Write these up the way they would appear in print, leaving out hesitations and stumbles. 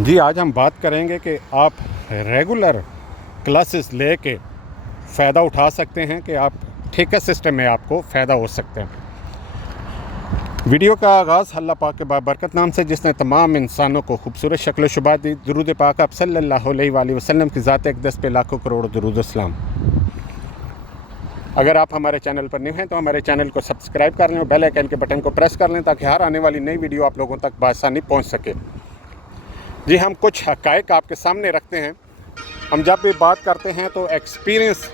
जी, आज हम बात करेंगे कि आप रेगुलर क्लासेस लेके फ़ायदा उठा सकते हैं कि आप ठेका सिस्टम में आपको फ़ायदा हो सकते हैं। वीडियो का आगाज़ अल्लाह पाक के बाबरकत नाम से, जिसने तमाम इंसानों को खूबसूरत शक्ल शुबा दी। दुरूद पाक आप सल्लल्लाहु अलैहि वसल्लम की ज़ात अक़दस पे लाखों करोड़ दुरूद अस्सलाम। अगर आप हमारे चैनल पर न्यू हैं तो हमारे चैनल को सब्सक्राइब कर लें और बेल आइकन के बटन को प्रेस कर लें ताकि हर आने वाली नई वीडियो आप लोगों तक बआसानी पहुँच सके। जी, हम कुछ हक़ाइक़ आपके सामने रखते हैं। हम जब भी बात करते हैं तो एक्सपीरियंस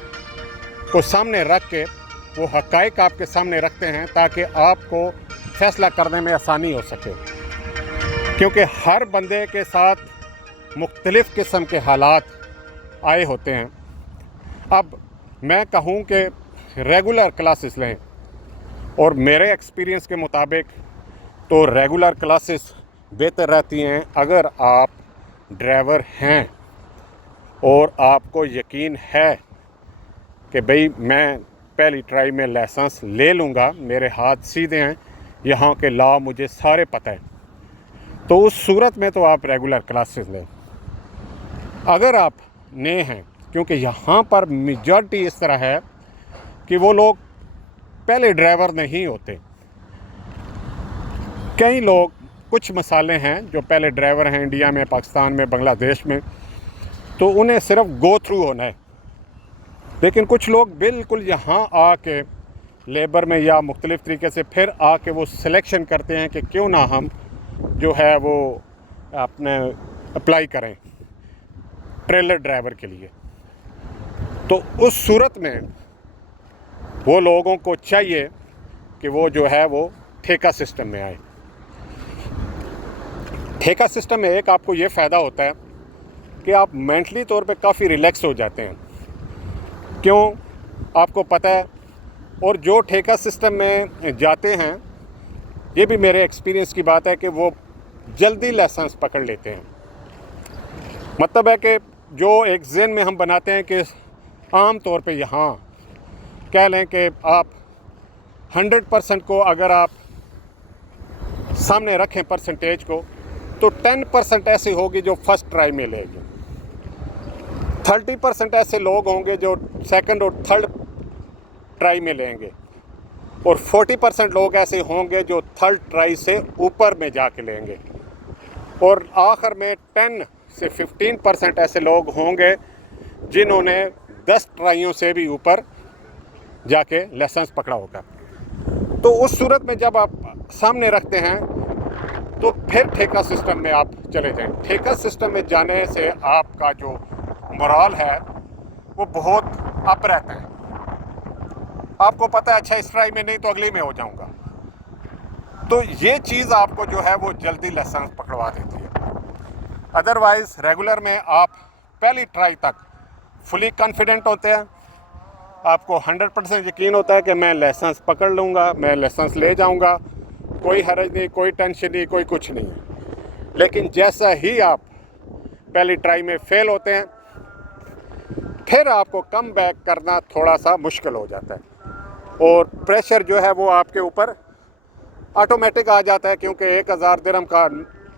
को सामने रख के वो हक़ाइक़ आपके सामने रखते हैं ताकि आपको फ़ैसला करने में आसानी हो सके, क्योंकि हर बंदे के साथ मुख्तलिफ़ किस्म के हालात आए होते हैं। अब मैं कहूँ कि रेगुलर क्लासेस लें, और मेरे एक्सपीरियंस के मुताबिक तो रेगुलर क्लासेस बेहतर रहती हैं अगर आप ड्राइवर हैं और आपको यकीन है कि भाई मैं पहली ट्राई में लाइसेंस ले लूँगा, मेरे हाथ सीधे हैं, यहाँ के लॉ मुझे सारे पता है, तो उस सूरत में तो आप रेगुलर क्लासेस लें। अगर आप नए हैं, क्योंकि यहाँ पर मेजॉरिटी इस तरह है कि वो लोग पहले ड्राइवर नहीं होते। कई लोग, कुछ मसाले हैं जो पहले ड्राइवर हैं इंडिया में, पाकिस्तान में, बांग्लादेश में, तो उन्हें सिर्फ गो थ्रू होना है। लेकिन कुछ लोग बिल्कुल यहाँ आके लेबर में या मुख्तलिफ़ तरीके से फिर आके वो सिलेक्शन करते हैं कि क्यों ना हम जो है वो अपने अप्लाई करें ट्रेलर ड्राइवर के लिए। तो उस सूरत में वो लोगों को चाहिए कि वो जो है वो ठेका सिस्टम में आए। ठेका सिस्टम में एक आपको ये फ़ायदा होता है कि आप मेंटली तौर पे काफ़ी रिलैक्स हो जाते हैं। क्यों? आपको पता है। और जो ठेका सिस्टम में जाते हैं, ये भी मेरे एक्सपीरियंस की बात है कि वो जल्दी लाइसेंस पकड़ लेते हैं। मतलब है कि जो एक ज़हन में हम बनाते हैं कि आम तौर पे यहाँ कह लें कि आप 100% को अगर आप सामने रखें परसेंटेज को, तो 10% ऐसे होगी जो फर्स्ट ट्राई में लेंगे, 30% ऐसे लोग होंगे जो सेकंड और थर्ड ट्राई में लेंगे, और 40% लोग ऐसे होंगे जो थर्ड ट्राई से ऊपर में जाके लेंगे, और आखिर में 10 से 15% ऐसे लोग होंगे जिन्होंने 10 ट्राइयों से भी ऊपर जाके लाइसेंस पकड़ा होगा। तो उस सूरत में जब आप सामने रखते हैं तो फिर ठेका सिस्टम में आप चले जाएं। ठेका सिस्टम में जाने से आपका जो मोरल है वो बहुत अप रहता है। आपको पता है, अच्छा इस ट्राई में नहीं तो अगली में हो जाऊंगा। तो ये चीज़ आपको जो है वो जल्दी लाइसेंस पकड़वा देती है। अदरवाइज़ रेगुलर में आप पहली ट्राई तक फुली कॉन्फिडेंट होते हैं, आपको 100% यकीन होता है कि मैं लाइसेंस पकड़ लूँगा, मैं लाइसेंस ले जाऊँगा, कोई हर्ज नहीं, कोई टेंशन नहीं, कोई कुछ नहीं है। लेकिन जैसा ही आप पहली ट्राई में फ़ेल होते हैं, फिर आपको कम बैक करना थोड़ा सा मुश्किल हो जाता है, और प्रेशर जो है वो आपके ऊपर ऑटोमेटिक आ जाता है, क्योंकि 1000 दिरहम का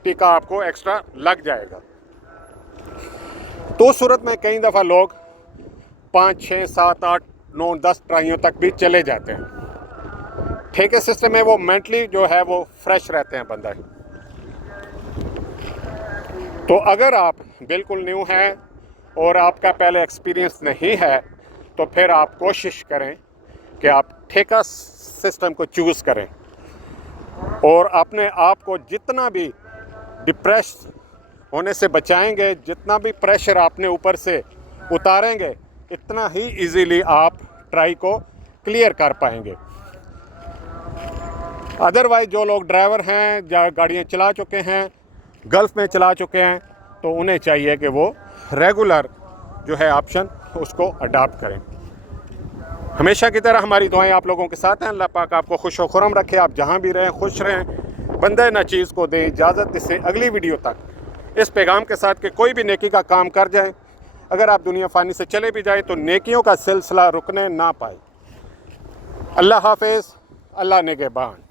टीका आपको एक्स्ट्रा लग जाएगा। तो सूरत में कई दफ़ा लोग 5, 6, 7, 8, 9, 10 ट्राइयों तक भी चले जाते हैं। ठेके सिस्टम में वो मेंटली जो है वो फ्रेश रहते हैं बंदा। तो अगर आप बिल्कुल न्यू हैं और आपका पहले एक्सपीरियंस नहीं है, तो फिर आप कोशिश करें कि आप ठेका सिस्टम को चूज़ करें, और अपने आप को जितना भी डिप्रेस होने से बचाएंगे, जितना भी प्रेशर आपने ऊपर से उतारेंगे, इतना ही इजीली आप ट्राई को क्लियर कर पाएंगे। अदरवाइज़ जो लोग ड्राइवर हैं या गाड़ियाँ चला चुके हैं, गल्फ़ में चला चुके हैं, तो उन्हें चाहिए कि वो रेगुलर जो है ऑप्शन उसको अडॉप्ट करें। हमेशा की तरह हमारी दुआएं आप लोगों के साथ हैं। अल्लाह पाक आपको खुश व खुरम रखे, आप जहां भी रहें खुश रहें। बंदे ना चीज़ को दें इजाज़त, इससे अगली वीडियो तक इस पैगाम के साथ कि कोई भी नेकी का काम कर जाए, अगर आप दुनिया फ़ानी से चले भी जाए तो नेकियों का सिलसिला रुकने ना पाए। अल्लाह हाफ़िज़, अल्लाह निगहबान।